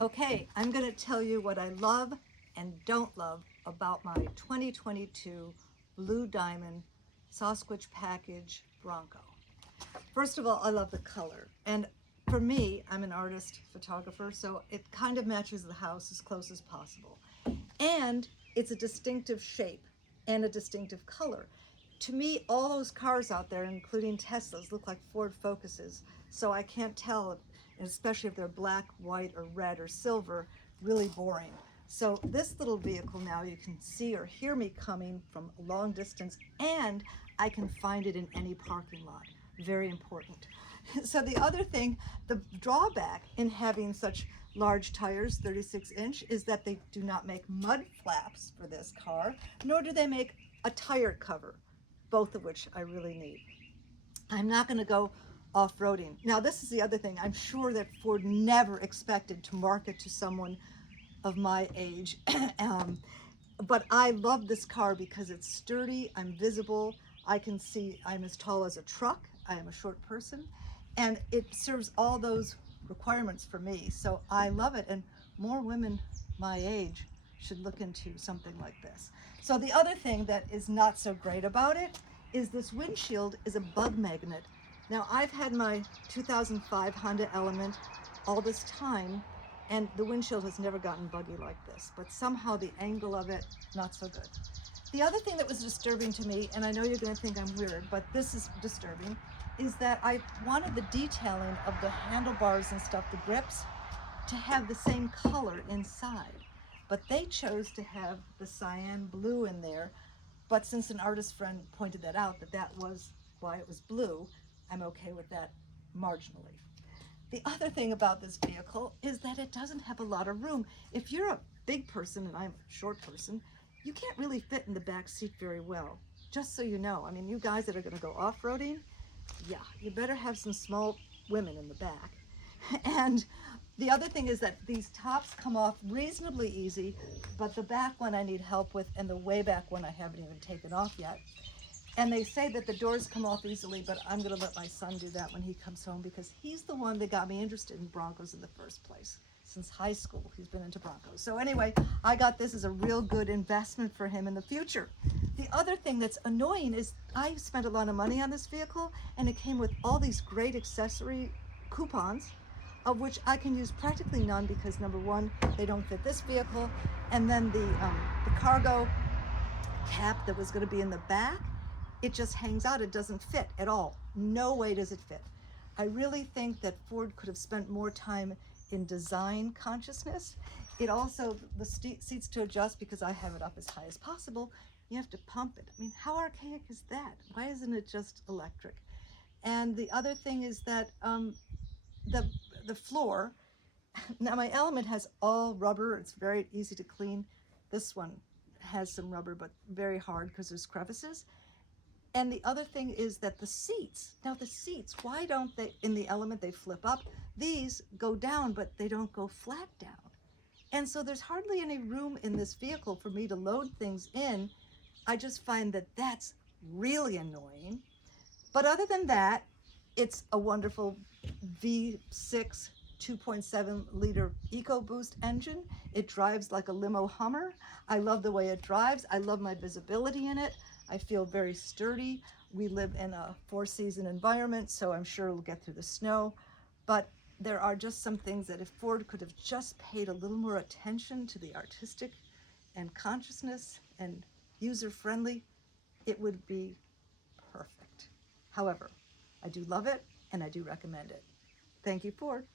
Okay, I'm going to tell you what I love and don't love about my 2022 Blue Diamond Sasquatch Package Bronco. First of all, I love the color. And for me, I'm an artist photographer, so it kind of matches the house as close as possible. And it's a distinctive shape and a distinctive color. To me, all those cars out there, including Teslas, look like Ford Focuses, so I can't tell, especially if they're black, white, or red, or silver, really boring. So this little vehicle now, you can see or hear me coming from a long distance, and I can find it in any parking lot. Very important. So the other thing, the drawback in having such large tires, 36-inch, is that they do not make mud flaps for this car, nor do they make a tire cover, both of which I really need. I'm not going to go off-roading. Now, this is the other thing. I'm sure that Ford never expected to market to someone of my age. But I love this car because it's sturdy, I'm visible, I can see I'm as tall as a truck, I am a short person, and it serves all those requirements for me. So I love it, and more women my age should look into something like this. So the other thing that is not so great about it is this windshield is a bug magnet. Now, I've had my 2005 Honda Element all this time, and the windshield has never gotten buggy like this, but somehow the angle of it, not so good. The other thing that was disturbing to me, and I know you're going to think I'm weird, but this is disturbing, is that I wanted the detailing of the handlebars and stuff, the grips, to have the same color inside. But they chose to have the cyan blue in there, but since an artist friend pointed that out, that was why it was blue, I'm okay with that marginally. The other thing about this vehicle is that it doesn't have a lot of room. If you're a big person, and I'm a short person, you can't really fit in the back seat very well. Just so you know, I mean, you guys that are gonna go off-roading, yeah, you better have some small women in the back. And the other thing is that these tops come off reasonably easy, but the back one I need help with, and the way back one I haven't even taken off yet. And they say that the doors come off easily, but I'm going to let my son do that when he comes home, because he's the one that got me interested in Broncos in the first place. Since high school, he's been into Broncos. So anyway, I got this as a real good investment for him in the future. The other thing that's annoying is I spent a lot of money on this vehicle, and it came with all these great accessory coupons, of which I can use practically none because, number one, they don't fit this vehicle, and then the cargo cap that was going to be in the back, it just hangs out. It doesn't fit at all. No way does it fit. I really think that Ford could have spent more time in design consciousness. It also, the seats to adjust, because I have it up as high as possible, you have to pump it. I mean, how archaic is that? Why isn't it just electric? And the other thing is that the floor, now my Element has all rubber. It's very easy to clean. This one has some rubber, but very hard because there's crevices. And the other thing is that the seats, why don't they, in the Element, they flip up? These go down, but they don't go flat down. And so there's hardly any room in this vehicle for me to load things in. I just find that that's really annoying. But other than that, it's a wonderful V6 2.7 liter EcoBoost engine. It drives like a limo Hummer. I love the way it drives. I love my visibility in it. I feel very sturdy. We live in a four-season environment, so I'm sure we'll get through the snow. But there are just some things that if Ford could have just paid a little more attention to the artistic and consciousness and user-friendly, it would be perfect. However, I do love it, and I do recommend it. Thank you, Ford.